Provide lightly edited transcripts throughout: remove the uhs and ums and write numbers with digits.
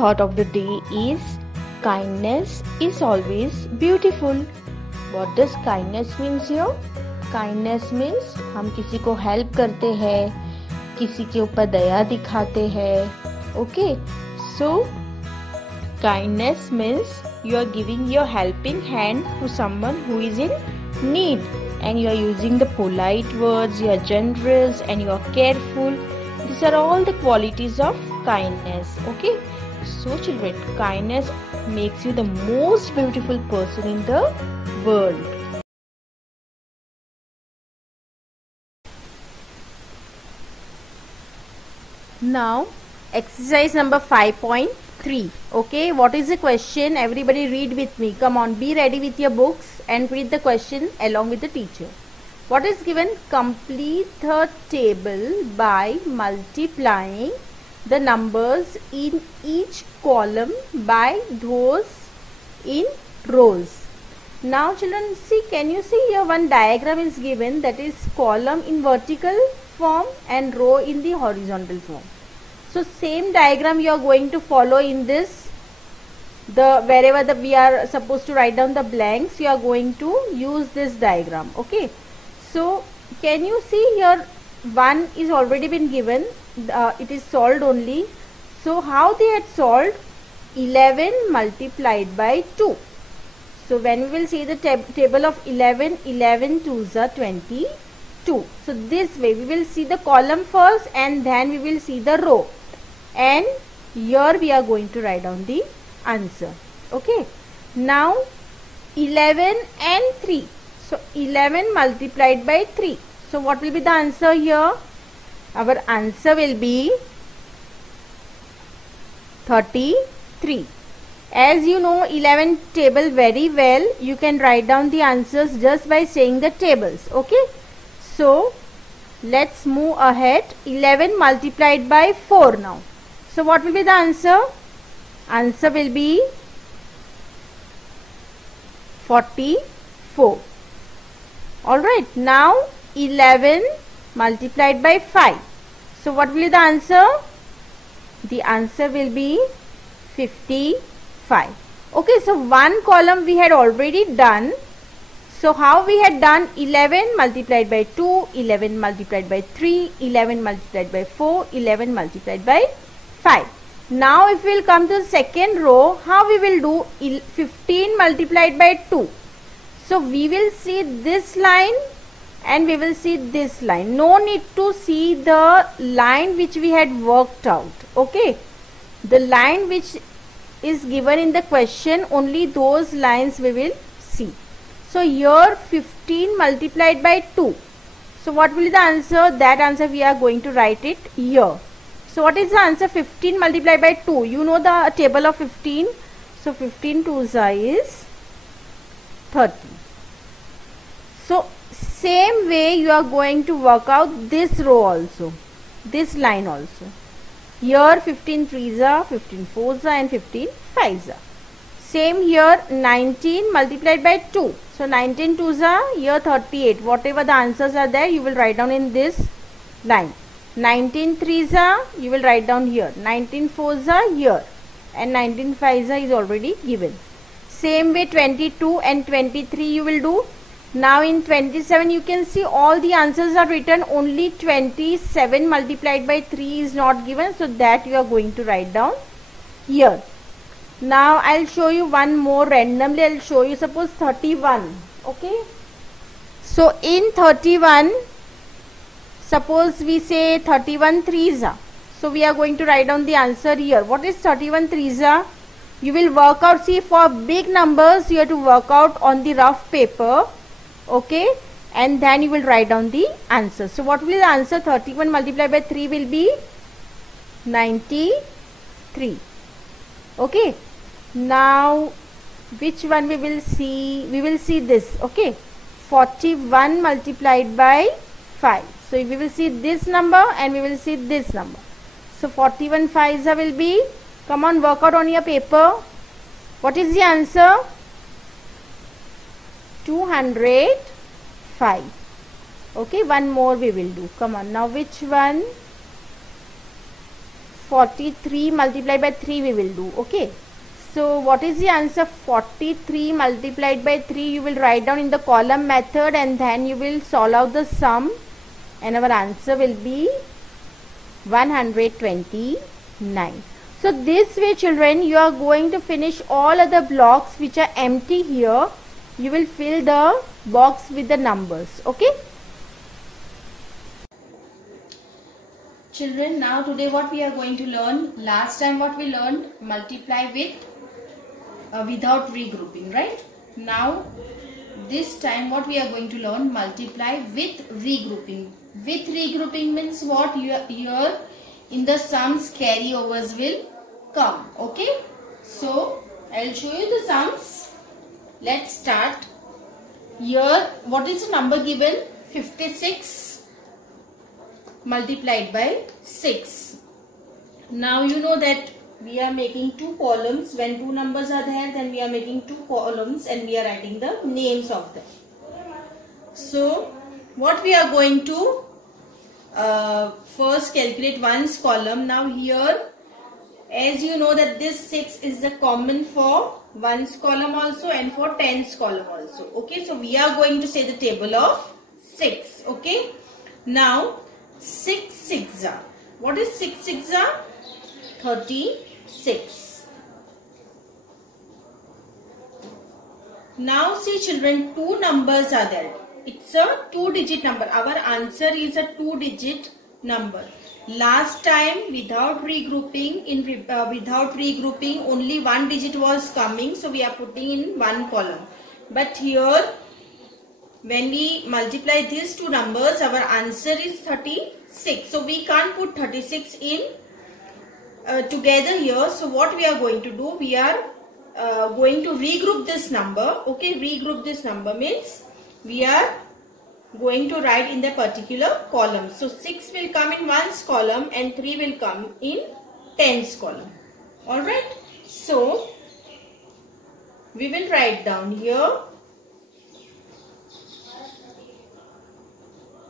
thought of the day is kindness is always beautiful. What does kindness means here? Kindness means हम किसी को help करते हैं, किसी के ऊपर दया दिखाते हैं. Okay, so kindness means you are giving your helping hand to someone who is in need, and you are using the polite words, you are generous and you are careful. These are all the qualities of kindness. Okay, so children, kindness makes you the most beautiful person in the world. Now exercise number 5.3. okay, what is the question? Everybody read with me. Come on, be ready with your books and read the question along with the teacher. What is given? Complete the table by multiplying the numbers in each column by those in rows. Now children, see, can you see here one diagram is given, that is column in vertical form and row in the horizontal form. So same diagram you are going to follow in this, wherever we are supposed to write down the blanks, you are going to use this diagram. Okay, so can you see here one is already been given, it is solved only. So how they had solved? 11 multiplied by 2. So when we will see the table of 11, 11 2s are 22. So this way we will see the column first and then we will see the row, and here we are going to write down the answer. Okay, now 11 and 3. So 11 multiplied by 3. So what will be the answer here? Our answer will be 33. As you know 11 table very well, you can write down the answers just by saying the tables. Okay, so let's move ahead. 11 multiplied by 4 now. So what will be the answer? Answer will be 44. Alright, now 11 multiplied by 5. So what will be the answer? The answer will be 55. Okay, so one column we had already done. So how we had done? 11 multiplied by 2, 11 multiplied by 3, 11 multiplied by 4, 11 multiplied by 5. Now if we will come to the second row, how we will do? 15 multiplied by 2. So we will see this line and we will see this line. No need to see the line which we had worked out. Okay, the line which is given in the question, only those lines we will see. So here 15 multiplied by 2. So what will be the answer? That answer we are going to write it here. So what is the answer? 15 multiplied by 2. You know the table of 15. So 15 2s is 30. So same way you are going to work out this row also, this line also. Here 15 3s are, 15 4s are and 15 5s are. Same here 19 multiplied by 2. So 19 2s are, here 38. Whatever the answers are there, you will write down in this line. 19 3s are, you will write down here. 19 4s are here and 19 5s are is already given. Same way 22 and 23 you will do. Now in 27 you can see all the answers are written, only 27 multiplied by 3 is not given, so that you are going to write down here. Now I'll show you one more randomly. I'll show you, suppose 31. Okay, so in 31, suppose we say 31 3s are. So we are going to write down the answer here. What is 31 3s are? You will work out, see, for big numbers you have to work out on the rough paper. Okay, and then you will write down the answer. So what will be the answer? 31 multiplied by 3 will be 93. Okay, now which one we will see? We will see this. Okay, 41 multiplied by 5. So we will see this number and we will see this number. So 41 5s will be, come on, work out on your paper. What is the answer? 205. Okay, one more we will do. Come on, now which one? 43 multiplied by 3 we will do. Okay. So what is the answer? 43 multiplied by 3 you will write down in the column method, and then you will solve out the sum, and our answer will be 129. So this way children, you are going to finish all other blocks which are empty here. You will fill the box with the numbers. Okay. Children, now today what we are going to learn, last time what we learned, multiply with without regrouping, right? Now this time what we are going to learn, multiply with regrouping. With regrouping means what? Here in the sums carryovers will come. Okay, so I'll show you the sums. Let's start. Here what is the number given? 56 multiplied by 6. Now you know that we are making two columns. When two numbers are there, then we are making two columns and we are writing the names of them. So what we are going to first calculate ones column. Now here, as you know that this 6 is the common for ones column also and for tens column also. Okay, so we are going to say the table of 6. Okay, now 6 6 are, what is 6 6 are? 36. Now see children, two numbers are there. It's a 2-digit number. Our answer is a 2-digit number. Last time without regrouping, only one digit was coming, so we are putting in one column. But here when we multiply these two numbers, our answer is 36. So we can't put 36 in together here. So what we are going to do, we are going to regroup this number. Okay, regroup this number means we are going to write in the particular column. So 6 will come in ones column and 3 will come in tens column. Alright, so we will write down here.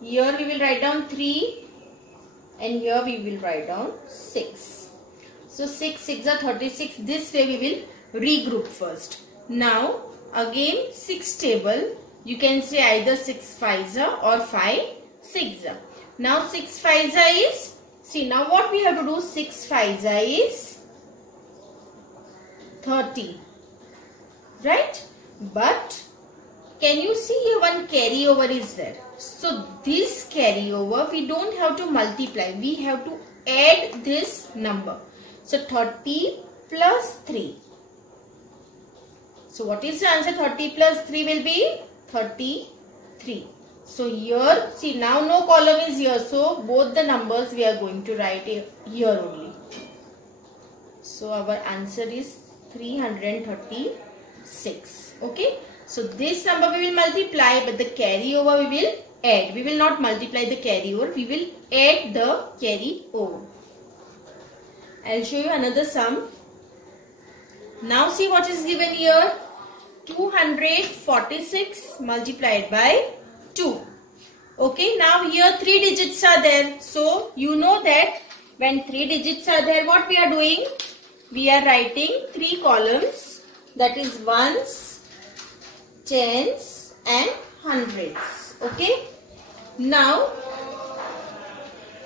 Here we will write down 3 and here we will write down 6. So 6 6 are 36. This way we will regroup first. Now again 6 table. You can say either 6 5s or 5 6s. Now 6 5s is, see now what we have to do, 6 5s is 30, right? But can you see here one carryover is there? So this carryover we don't have to multiply, we have to add this number. So 30 plus 3. So what is the answer? 30 plus 3 will be 33. So here, see now no column is here. So both the numbers we are going to write here only. So our answer is 336. Okay. So this number we will multiply, but the carryover we will add. We will not multiply the carryover. We will add the carryover. I'll show you another sum. Now see what is given here. 246 multiplied by 2. Okay, now here 3 digits are there. So you know that when 3 digits are there, what we are doing? We are writing 3 columns, that is ones, tens and hundreds. Okay. Now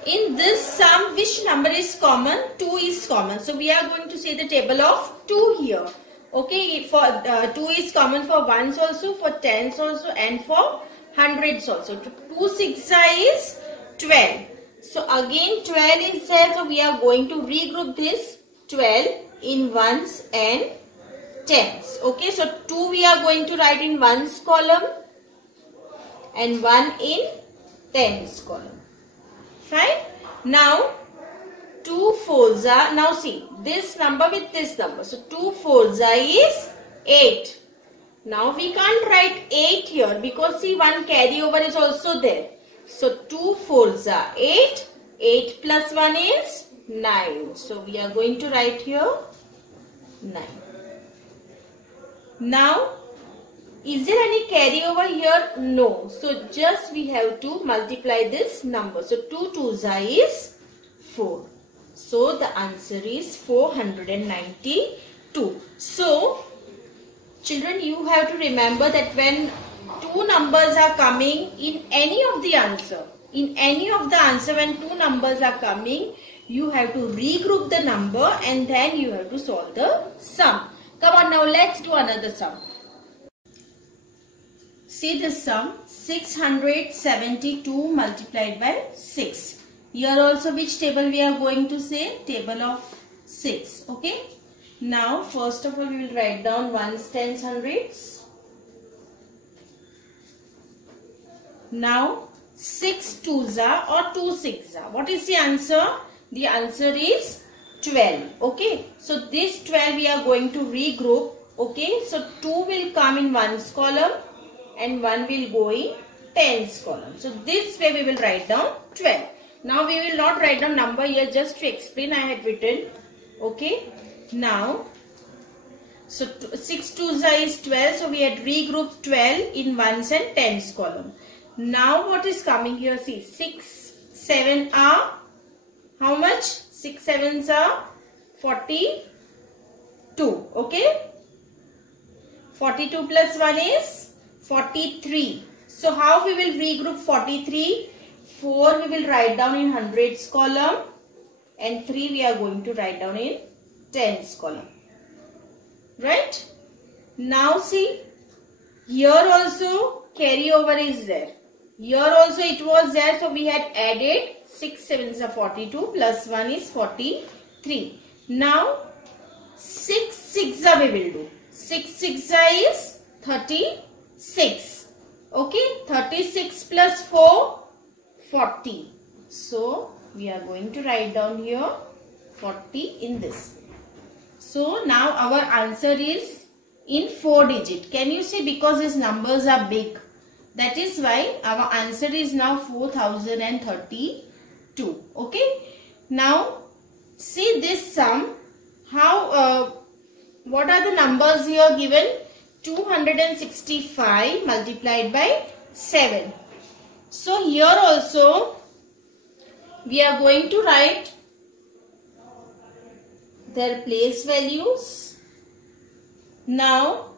in this sum, which number is common? 2 is common. So we are going to say the table of 2 here. Okay, for 2 is common for ones also, for tens also and for hundreds also. 2 6 is 12. So again 12 is there. So we are going to regroup this 12 in ones and tens. Okay, so 2 we are going to write in ones column and 1 in tens column. Fine. Now 2 4s are, now see this number with this number. So 2 4s is 8. Now we can't write 8 here because see one carryover is also there. So 2 4s are 8. 8 plus 1 is 9. So we are going to write here 9. Now is there any carryover here? No. So just we have to multiply this number. So 2 2s is 4. So the answer is 492. So children, you have to remember that when two numbers are coming in any of the answer, when two numbers are coming, you have to regroup the number and then you have to solve the sum. Come on, now let's do another sum. See this sum, 672 multiplied by 6. Here also which table we are going to say? Table of 6. Okay. Now first of all we will write down ones, tens, hundreds. Now 6 twos are or 2 six are. What is the answer? The answer is 12. Okay. So this 12 we are going to regroup. Okay. So 2 will come in ones column and 1 will go in tens column. So this way we will write down 12. Now we will not write down number here, just to explain I had written. Okay. Now, so 6 twos is 12. So we had regrouped 12 in ones and tens column. Now what is coming here? See, 6, 7 are how much? 6 sevens are 42. Okay. 42 plus 1 is 43. So how we will regroup 43? 4 we will write down in hundreds column and 3 we are going to write down in tens column. Right? Now see, here also carryover is there. Here also it was there, so we had added 6 sevens are 42 plus 1 is 43. Now 6 six we will do. 6 six is 36. Okay, 36 plus 4, 40. So we are going to write down here 40 in this. So now our answer is in 4 digit. Can you see? Because these numbers are big. That is why our answer is now 4032. Okay. Now see this sum. How? What are the numbers here given? 265 multiplied by 7. So here also we are going to write their place values. Now,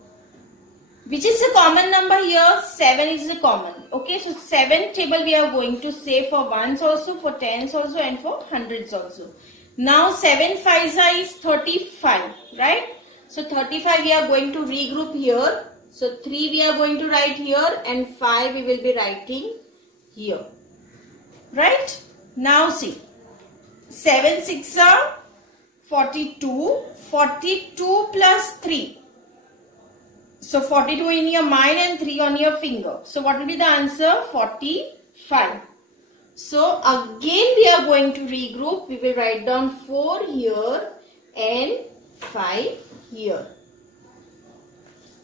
which is a common number here? 7 is a common. Okay, so 7 table we are going to say for ones also, for tens also and for hundreds also. Now 7 fives is 35, right? So 35 we are going to regroup here. So 3 we are going to write here and 5 we will be writing here. Right? Now see, 7 6 are 42. 42 plus 3. So 42 in your mind and 3 on your finger. So what will be the answer? 45. So again we are going to regroup. We will write down 4 here and 5 here.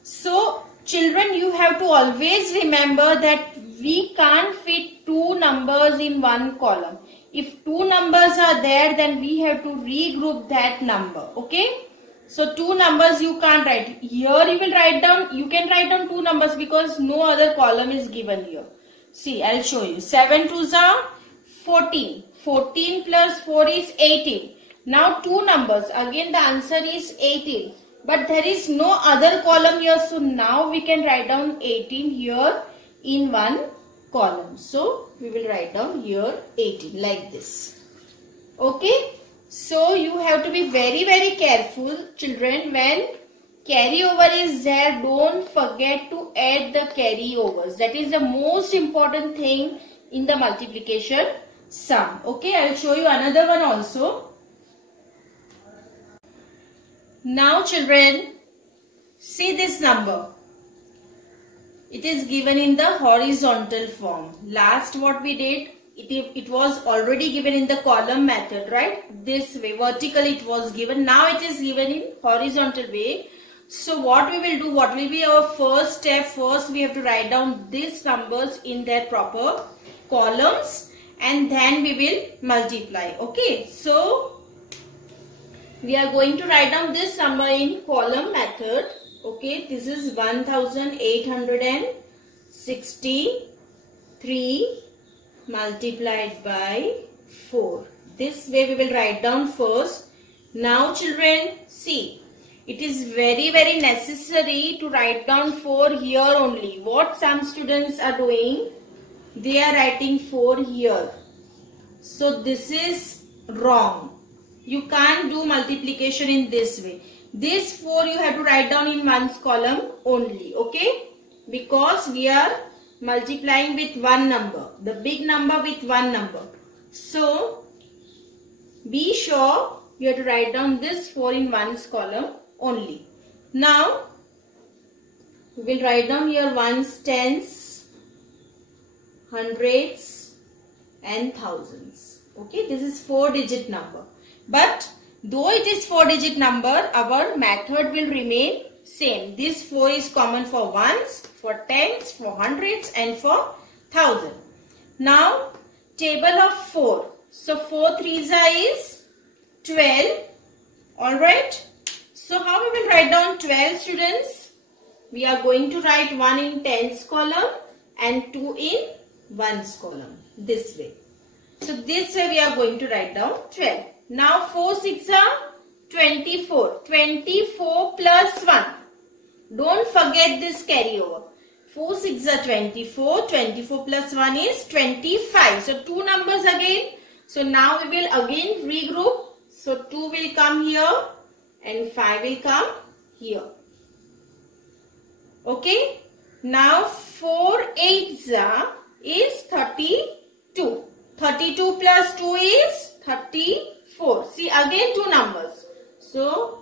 So children, you have to always remember that we can't fit two numbers in one column. If two numbers are there, then we have to regroup that number. Okay. So two numbers you can't write. Here you will write down, you can write down two numbers because no other column is given here. See, I'll show you. 7 twos are 14. 14 plus 4 is 18. Now two numbers. Again the answer is 18. But there is no other column here. So now we can write down 18 here in one column. So we will write down here 18 like this. Okay. So you have to be very, very careful, children. When carryover is there, don't forget to add the carryovers. That is the most important thing in the multiplication sum. Okay, I will show you another one also. Now children, see this number. It is given in the horizontal form. Last what we did, it was already given in the column method, right? This way, vertically it was given. Now it is given in horizontal way. So what we will do, what will be our first step? First we have to write down these numbers in their proper columns and then we will multiply. Okay, so we are going to write down this number in column method. Okay, this is 1863 multiplied by 4. This way we will write down first. Now children, see, it is very necessary to write down 4 here only. What some students are doing, they are writing 4 here. So this is wrong. You can't do multiplication in this way. This 4 you have to write down in ones column only, okay? Because we are multiplying with one number, the big number with one number. So be sure you have to write down this 4 in ones column only. Now we will write down here ones, tens, hundreds and thousands. Okay, this is 4-digit number. But though it is 4-digit number, our method will remain same. This 4 is common for ones, for tens, for hundreds and for thousand. Now table of 4. So 4 threes is 12. Alright. So how we will write down 12, students? We are going to write 1 in tens column and 2 in ones column. This way. So this way we are going to write down 12. Now 4 6 are 24. 24 plus 1. Don't forget this carryover. 4 6 are 24. 24 plus 1 is 25. So 2 numbers again. So now we will again regroup. So 2 will come here and 5 will come here. Okay. Now 4 8s is 32. 32 plus 2 is 34. See, again 2 numbers. So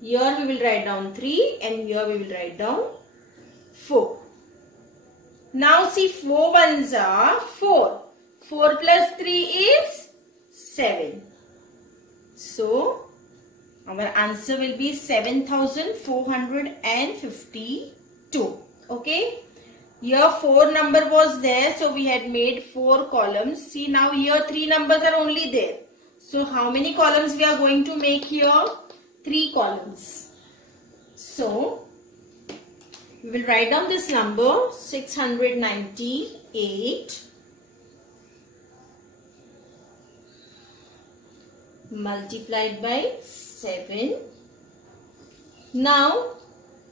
here we will write down 3 and here we will write down 4. Now see, 4 ones are 4. 4 plus 3 is 7. So our answer will be 7,452. Okay. Here 4 number was there, so we had made 4 columns. See, now here 3 numbers are only there. So how many columns we are going to make here? 3 columns. So we will write down this number 698 multiplied by 7. Now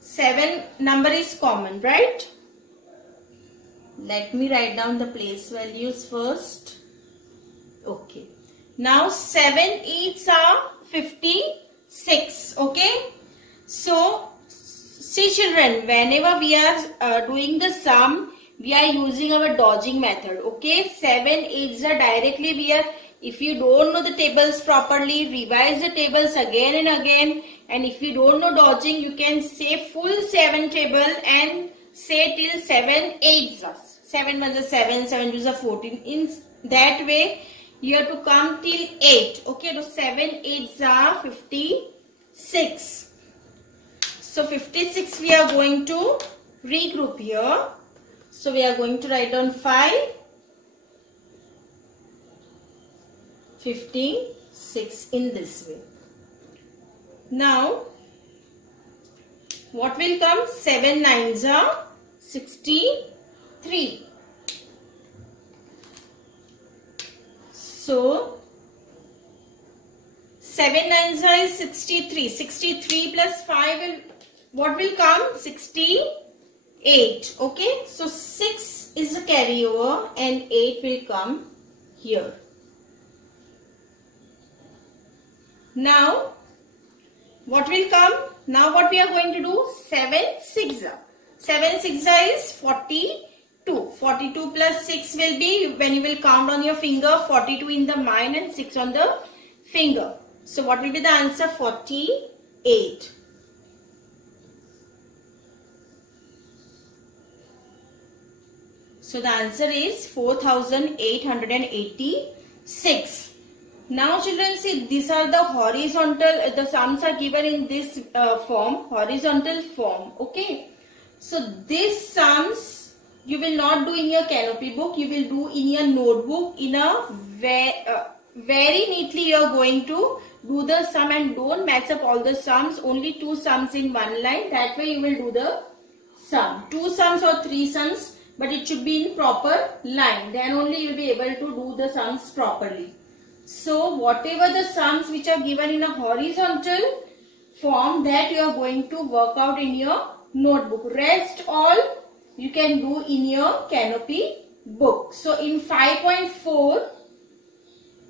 7 number is common, right? Let me write down the place values first. Okay. Now 7 8s are 56. Okay. So see children, whenever we are doing the sum, we are using our dodging method. Okay. 7 8s are directly we are. If you don't know the tables properly, revise the tables again and again. And if you don't know dodging, you can say full 7 table and say till 7 8s. 7 ones are 7, 7 twos are 14. In that way, you have to come till 8. Okay, so 7 8s are 56. So 56 we are going to regroup here. So we are going to write down 5, 56 in this way. Now, what will come? 7 9s are 63. So 7 9s is 63. 63 plus 5 will, what will come? 68. Okay. So 6 is a carryover and 8 will come here. Now what will come? Now what we are going to do? 7 6. 7 6 is 42. 42 plus 6 will be, when you will count on your finger, 42 in the mind and 6 on the finger. So what will be the answer? 48. So the answer is 4886. Now children, see, these are the horizontal, the sums are given in this form, horizontal form. Okay. So these sums you will not do in your canopy book, you will do in your notebook. In a very neatly you are going to do the sum, and don't match up all the sums, only 2 sums in one line. That way you will do the sum. 2 sums or 3 sums, but it should be in proper line. Then only you will be able to do the sums properly. So whatever the sums which are given in a horizontal form, that you are going to work out in your notebook. Rest all you can do in your Canopy book. So in 5.4,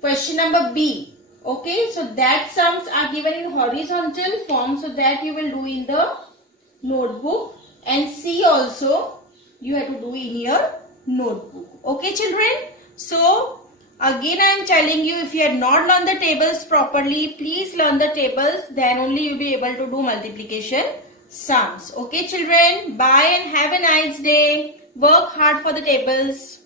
question number B. Okay, so that sums are given in horizontal form, so that you will do in the notebook, and C also you have to do in your notebook. Okay children, so again I am telling you, if you have not learned the tables properly, please learn the tables, then only you will be able to do multiplication sums. Okay children, bye and have a nice day. Work hard for the tables.